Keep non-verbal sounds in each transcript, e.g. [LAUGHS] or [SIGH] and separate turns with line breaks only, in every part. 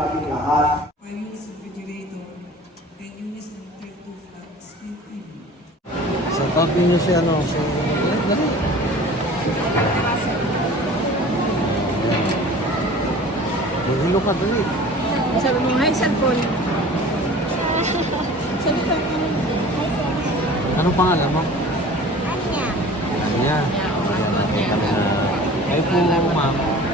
natin lahat.
Five units refrigerator, 10 units ng tier 2 flat, split TV.
Sa copy niyo si ano, si... Mahilo ka, dali.
Sabi mo, hi, cellphone.
Anong pangalan mo? Anya. Kami na... Kayo po, ma'am.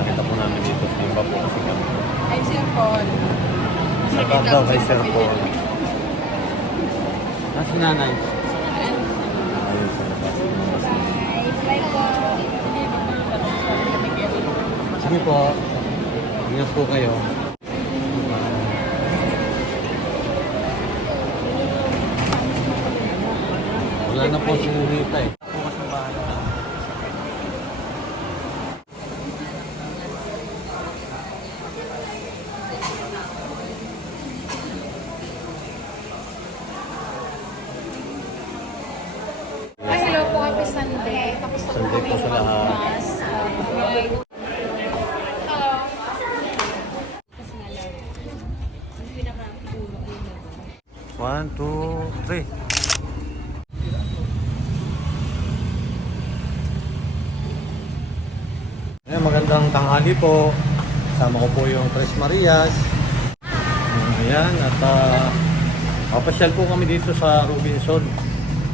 Pinakita po namin dito sa iba po kasi kami.
Hi, cellphone.
Sa top daw kay Sir Paul. Ah, si nanay. Ayun sa labas. Sige po. Ingat po kayo. Wala na po si Rita eh. Bukas ang bahay na.
Ay, hello po. Happy Sunday. Tapos na po
Sunday
kami
po sa lahat.
magmas. Ah, okay. Hello. Kasi nga lang, yung pinaka-ulo, yun na.
One, two, three. Ayan, magandang tanghali po. Kasama ko po yung Tres Marias. Ayan, at uh, papasyal po kami dito sa Robinson.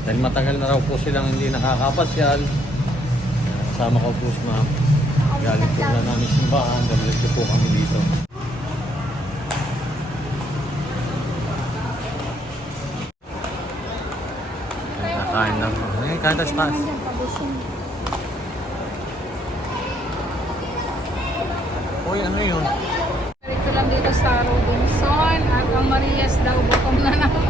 Dahil matagal na raw po silang hindi nakakapasyal. Kasama ko po si ma'am. Galing po na namin simbahan. Damilit po kami dito. Ayan, kain tayo sa taas. Uy, ano yun?
Dito lang dito sa Robinson at ang Marias daw bukong na naman.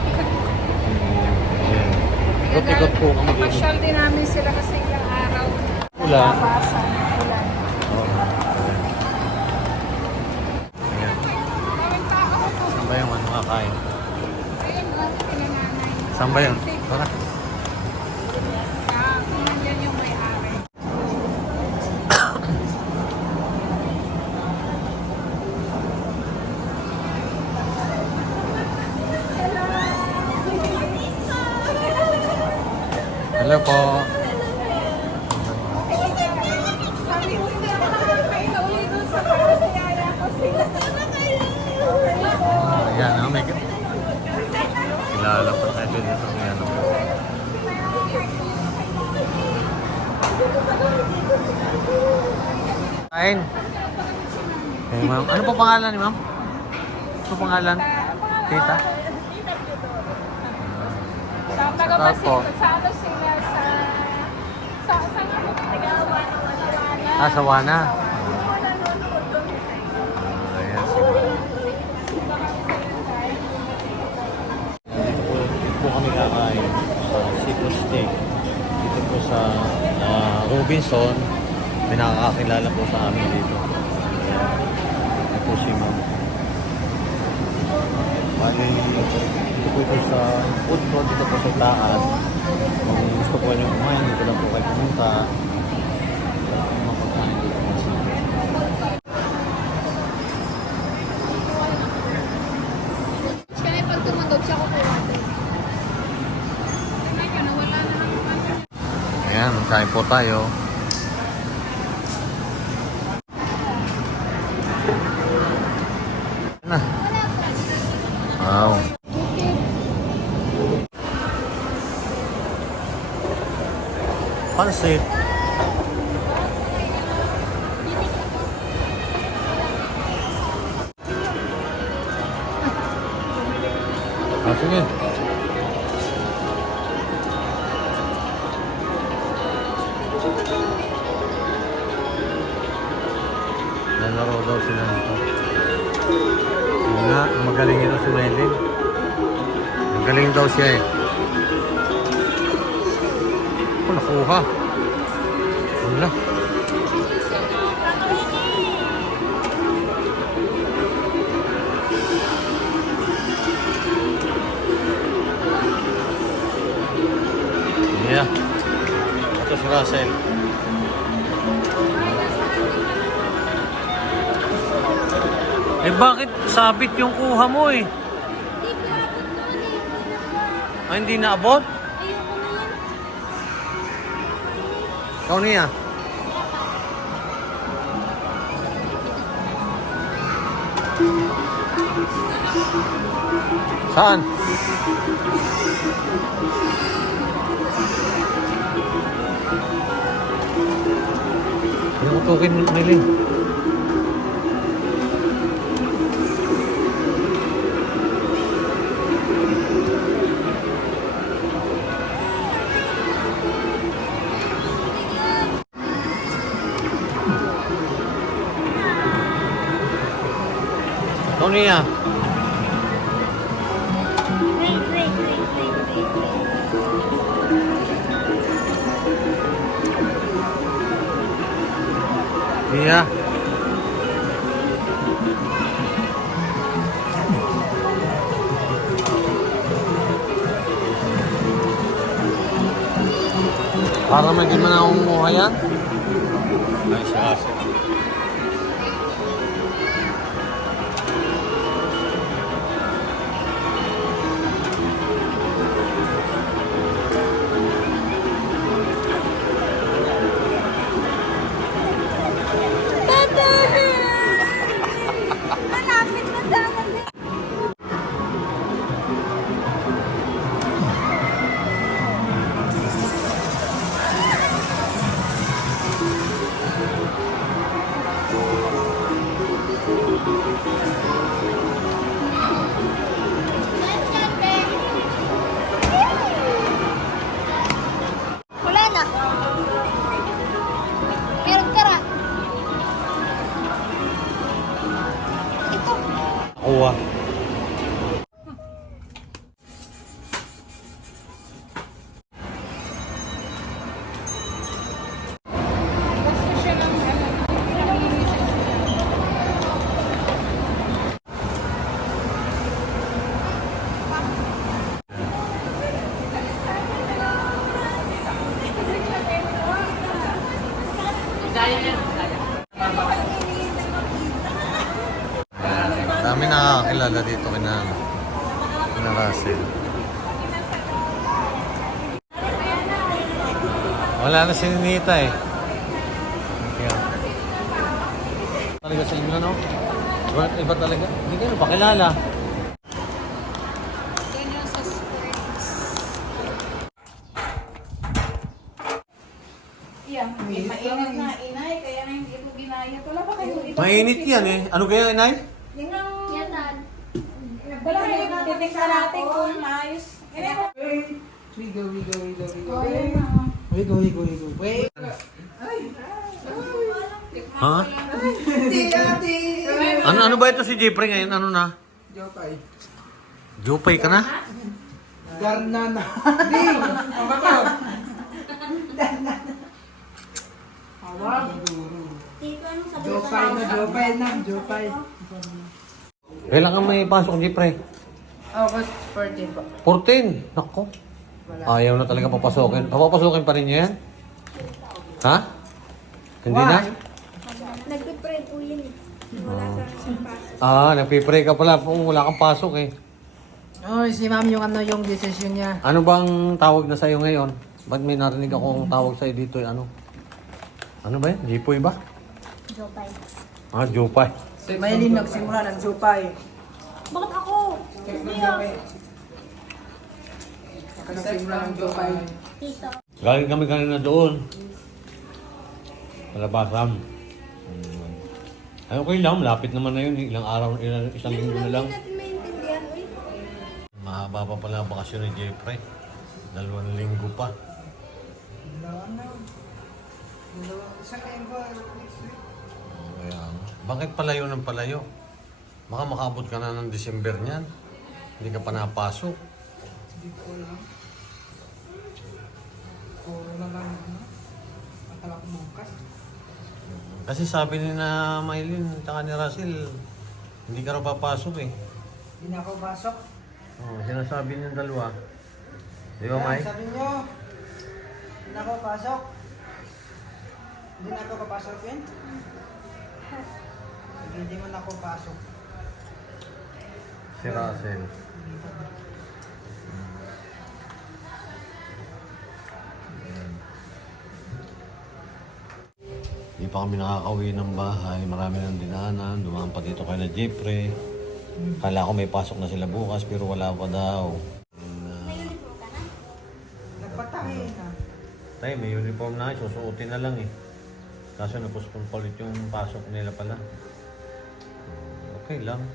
Ikot-ikot po kami dito.
Pasyal din namin sila kasi ilang araw.
Ulan.
Nababasan. Ulan.
Oo. Ayan.
Maraming tao.
Saan ba yung ano kakain?
Oh.
Saan ba yun? Tara.
Ah, kung nandyan yung may-ari.
Hello po.
Sabi ko, hindi ako nakakain na uli dun sa kasi yaya ko sila.
Ayan, oh, may... Kilala pa tayo dito. Ayan, oh. Kain. Eh, ma'am. Ano po pangalan ni ma'am? Ano po pangalan? Tita?
Sa
Opo.
Tagapasin, sa ano sila
Ah, sa Wana. Si po. Dito po sa ah, Robinson. May nakakakilala po sa amin dito. Ayan. Ito po si ma'am. Bali, dito po ito sa food court, dito po sa taas. Kung gusto po nyo kumain, dito lang po kayo pumunta. Wala po mga pagkain dito po sa
Kaya pag tumandog siya kukuha doon. Tingnan nyo, nawala na lang yung ano.
Ayan, kain po tayo. Na. Wow. Pansit. Ah. Magaling ito si Melvin. Magaling daw siya eh. Oh, nakuha. Wala. Yeah. Ito si Russell. Eh bakit sabit yung kuha mo eh?
Hindi ko abot doon eh.
Ay, hindi naabot?
Ayoko na yan.
Ikaw niya. Saan? Hindi ko tukin nili. Ikaw niya.
Wait, wait, wait, wait, wait, wait.
Yan. Kuha.
Basta
nakakakilala dito kina, kina Russell. Wala na si Ninita eh. Talaga sa inyo, no? Iba, talaga. Hindi kayo pakilala.
Yan, mainit na inay, kaya na hindi ko ginayat. Wala ba kayo ito?
Mainit yan eh. Ano kaya, Inay?
Yan ang...
Yan na.
Wala kayo, Inay mo.
Wiggle, wiggle, wiggle, wiggle. Wiggle, wiggle, wiggle. Wait.
Ha? Ano ano ba ito si Jeffrey ngayon? Ano na?
Jopay.
Jupay ka na?
Garnana. Di. Ang bato. Awag.
Dito anong sabi
Jopay na, jopay na, jopay.
Kailan ka may pasok, Jeffrey?
August 14 po.
14. Nako. Ayaw na talaga papasukin. Papapasukin pa rin niya yan? Ha? Hindi na?
Nagpipray po yun eh. Wala sa akin pasok.
Ah, nagpipray ka pala kung wala kang pasok eh.
Oh, si ma'am yung ano yung decision niya.
Ano bang tawag na sa'yo ngayon? Ba't may narinig akong tawag sa'yo dito eh? Ano? Ano ba yan? Jipoy ba?
Jopay.
Ah, Jupay.
Maylin nagsimula ng jopay.
Bakit ako? Hindi ah.
Nagsimula ng jopay.
Tito.
Galing kami kanina doon. Palabasan. Hmm. Ay, okay lang. Malapit naman na yun. Ilang araw, ilang, isang linggo na lang. Mahaba pa pala ang bakasyon ni Jeffrey. Dalawang linggo pa.
Isang linggo week.
Oh, Kaya, bakit palayo ng palayo? Baka makabot ka na ng December niyan. Hindi ka pa napasok.
Hindi ko alam. Corona lang. ano? Akala ko bukas.
Kasi sabi ni na Maylin at ni Russell, hindi ka raw papasok eh.
Hindi na ako pasok.
Oh, sinasabi ng dalawa. Di ba, May?
Sabi nyo, hindi na ako pasok. Hindi na ako papasok yun? Hindi mo na ako pasok.
Si Russell. Hindi pa kami nakakauwi ng bahay. Marami nang dinaanan. Dumaan pa dito kay na Jeffrey. Kala ko may pasok na sila bukas pero wala pa daw. And,
May uniform ka na?
Nagpatahe na.
Tay, may uniform na. Susuotin na lang eh. Kaso napuspon pa ulit yung pasok nila pala. Okay lang.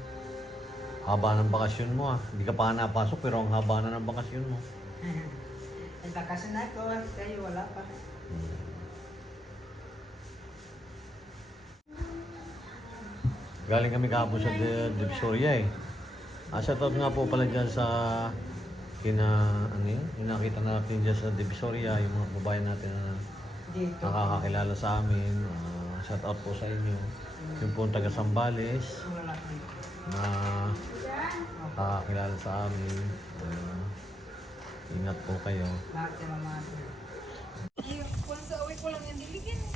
Haba ng bakasyon mo ah. Hindi ka pa napasok pero ang haba na ng bakasyon mo. [LAUGHS]
Ay, bakasyon na ako. Kayo wala pa.
Galing kami kahapon sa De- Divisoria eh. Ah, shoutout nga po pala dyan sa kina, ano yun? Yung nakita natin dyan sa Divisoria, yung mga babayan natin na
Dito.
nakakakilala sa amin. Uh, shoutout po sa inyo. Yung po taga Sambales na nakakakilala sa amin. Ah, ingat po kayo.
Mga
Kung sa uwi ko lang yung diligin.